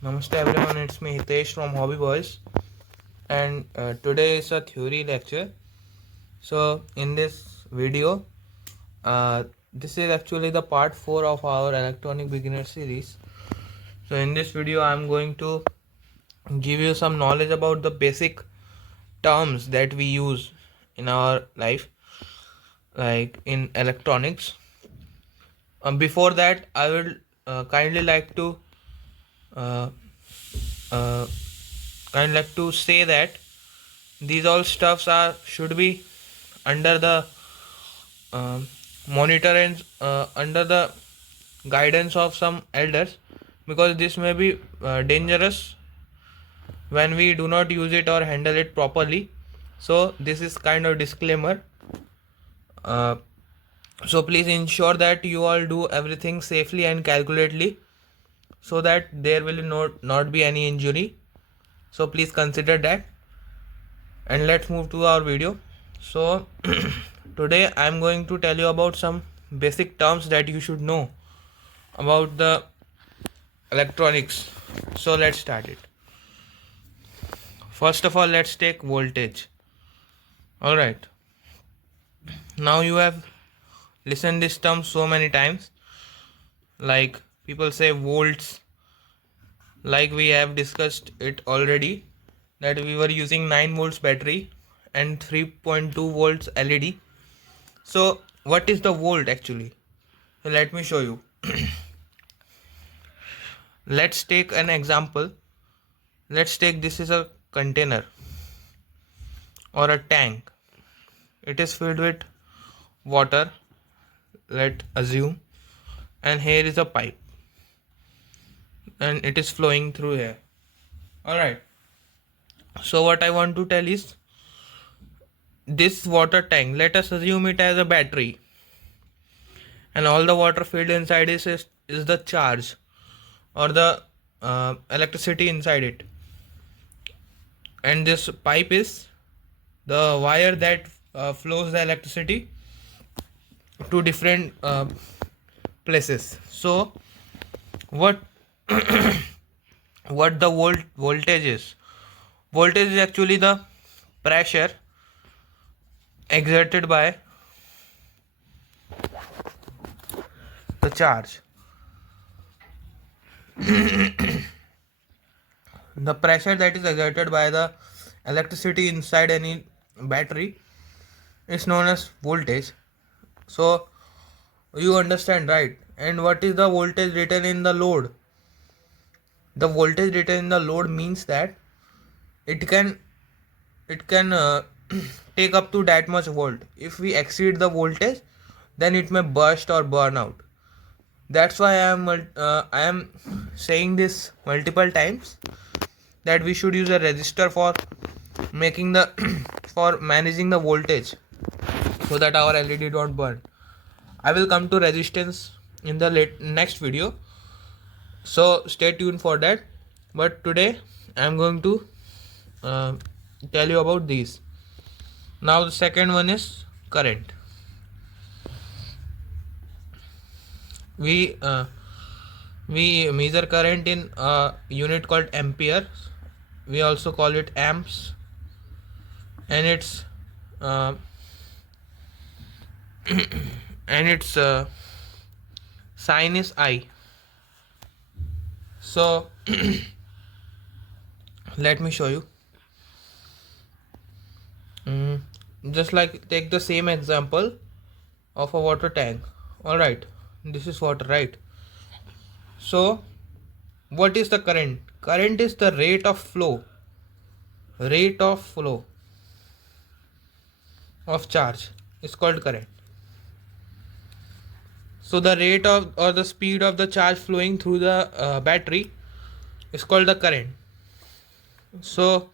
Namaste everyone, it's me Hitesh from Hobby Boys, and today is a theory lecture. So, in this video, this is actually the part 4 of our electronic beginner series. So, in this video, I'm going to give you some knowledge about the basic terms that we use in our life, like in electronics. Before that, I would kindly like to uh, uh, say that these all stuffs are should be under the um monitor and under the guidance of some elders, because this may be dangerous when we do not use it or handle it properly. So this is kind of disclaimer. uh, so please ensure that you all do everything safely and calculatedly, so that there will not be any injury. So please consider that, and let's move to our video. So today I'm going to tell you about some basic terms that you should know about the electronics. So let's start it. First of all, let's take voltage. All right, now you have listened this term so many times, like people say volts, like we have discussed it already, that we were using 9 volts battery and 3.2 volts LED. So what is the volt actually? So let me show you. Let's take an example. Let's take this is a container or a tank. It is filled with water, let's assume, and here is a pipe and it is flowing through here. Alright, so what I want to tell is, this water tank, let us assume it as a battery, and all the water filled inside is the charge or the electricity inside it, and this pipe is the wire that flows the electricity to different places. So what what the voltage is? Voltage is actually the pressure exerted by the charge. The pressure that is exerted by the electricity inside any battery is known as voltage. So you understand, right? And what is the voltage written in the load? The voltage written in the load means that it can take up to that much volt. If we exceed the voltage, then it may burst or burn out. That's why I am saying this multiple times, that we should use a resistor for making the for managing the voltage, so that our LED don't burn. I will come to resistance in the next video, so stay tuned for that. But today I am going to uh, tell you about these. Now the second one is current. We we measure current in a unit called ampere. We also call it amps, and its uh, and its sign is I. So let me show you. Just like take the same example of a water tank. All right, this is water, right? So what is the current? Current is the rate of flow of charge is called current. So the rate of or the speed of the charge flowing through the battery is called the current. So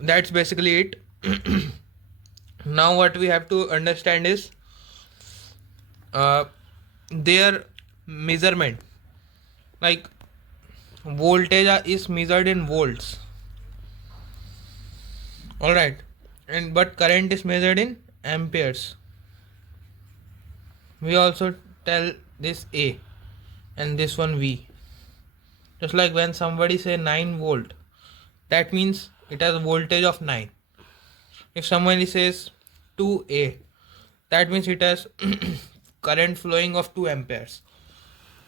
that's basically it. Now what we have to understand is their measurement. Like voltage is measured in volts. All right, and but current is measured in amperes. We also tell this A and this one V. Just like when somebody say 9 volt, that means it has a voltage of 9. If somebody says 2A, that means it has current flowing of 2 amperes.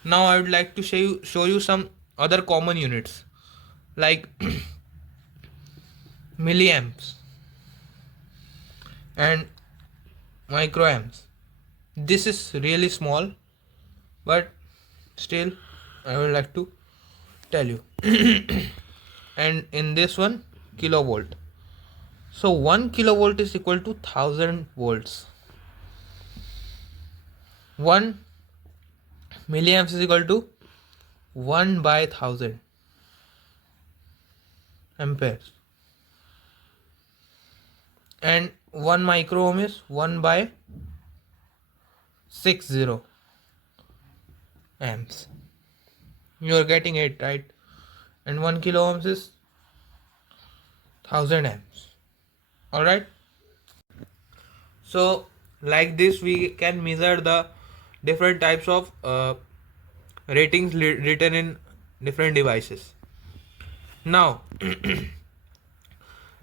Now I would like to show you some other common units like milliamps and microamps. This is really small, but still I would like to tell you. And in this one, kilovolt. So 1 kilovolt is equal to 1000 volts. 1 milliamps is equal to 1 by 1000 amperes. And 1 micro ohm is 1 by 60 amps. You are getting it right. And 1 kilo ohms is 1000 amps. Alright. So like this we can measure the different types of ratings written in different devices. Now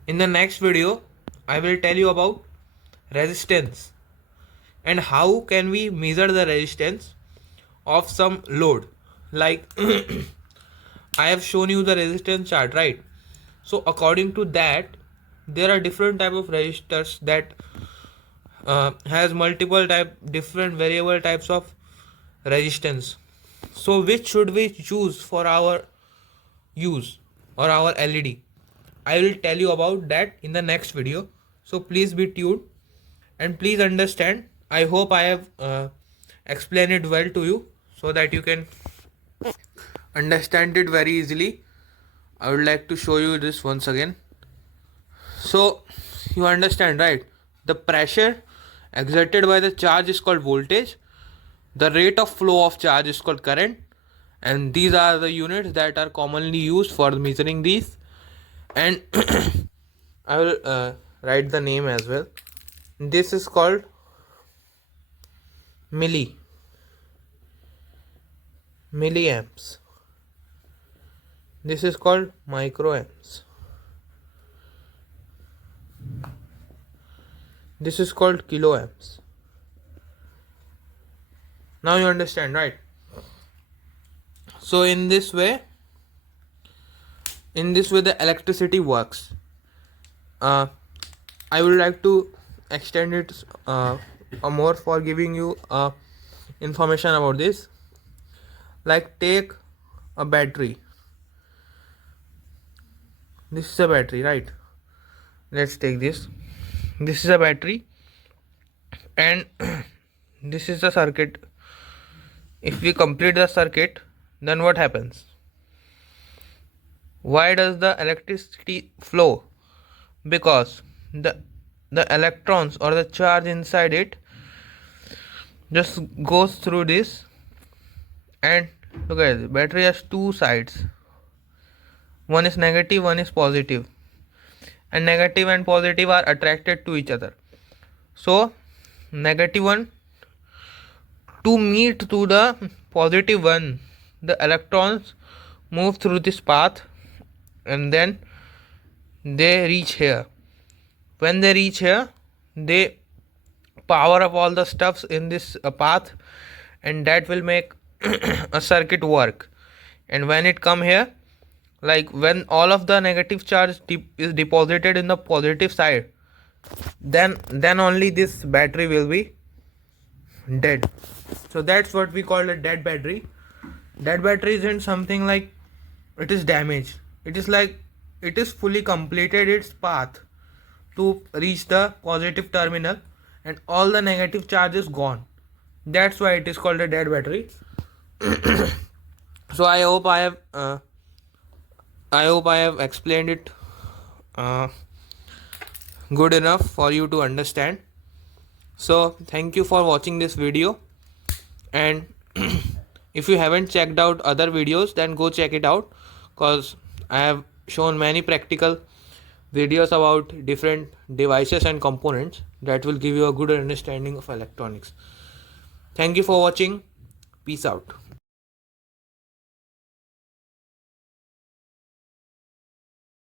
in the next video I will tell you about resistance and how can we measure the resistance of some load. Like I have shown you the resistance chart, right? So according to that there are different type of resistors that has multiple different variable types of resistance. So which should we choose for our use or our LED? I will tell you about that in the next video. So please be tuned and please understand. I hope I have explained it well to you so that you can understand it very easily. I would like to show you this once again. So you understand, right? The pressure exerted by the charge is called voltage. The rate of flow of charge is called current. And these are the units that are commonly used for measuring these. And I will write the name as well. This is called milliamps. This is called microamps. This is called kiloamps. Now you understand, right? So in this way the electricity works. I would like to extend it more for giving you information about this. Like take a battery. This is a battery, right? Let's take this. This is a battery and this is the circuit. If we complete the circuit, then what happens? Why does the electricity flow? Because the electrons or the charge inside it just goes through this, and look at it, the battery has two sides. One is negative, one is positive, and negative and positive are attracted to each other. So negative one to meet to the positive one, the electrons move through this path and then they reach here. When they reach here, they power up all the stuffs in this path, and that will make a circuit work. And when it come here, like when all of the negative charge is deposited in the positive side, then only this battery will be dead. So that's what we call a dead battery. Dead battery isn't something like it is damaged. It is like it is fully completed its path to reach the positive terminal and all the negative charge is gone. That's why it is called a dead battery. So I hope I have explained it good enough for you to understand. So thank you for watching this video, and if you haven't checked out other videos, then go check it out, because I have shown many practical videos about different devices and components that will give you a good understanding of electronics. Thank you for watching. Peace out.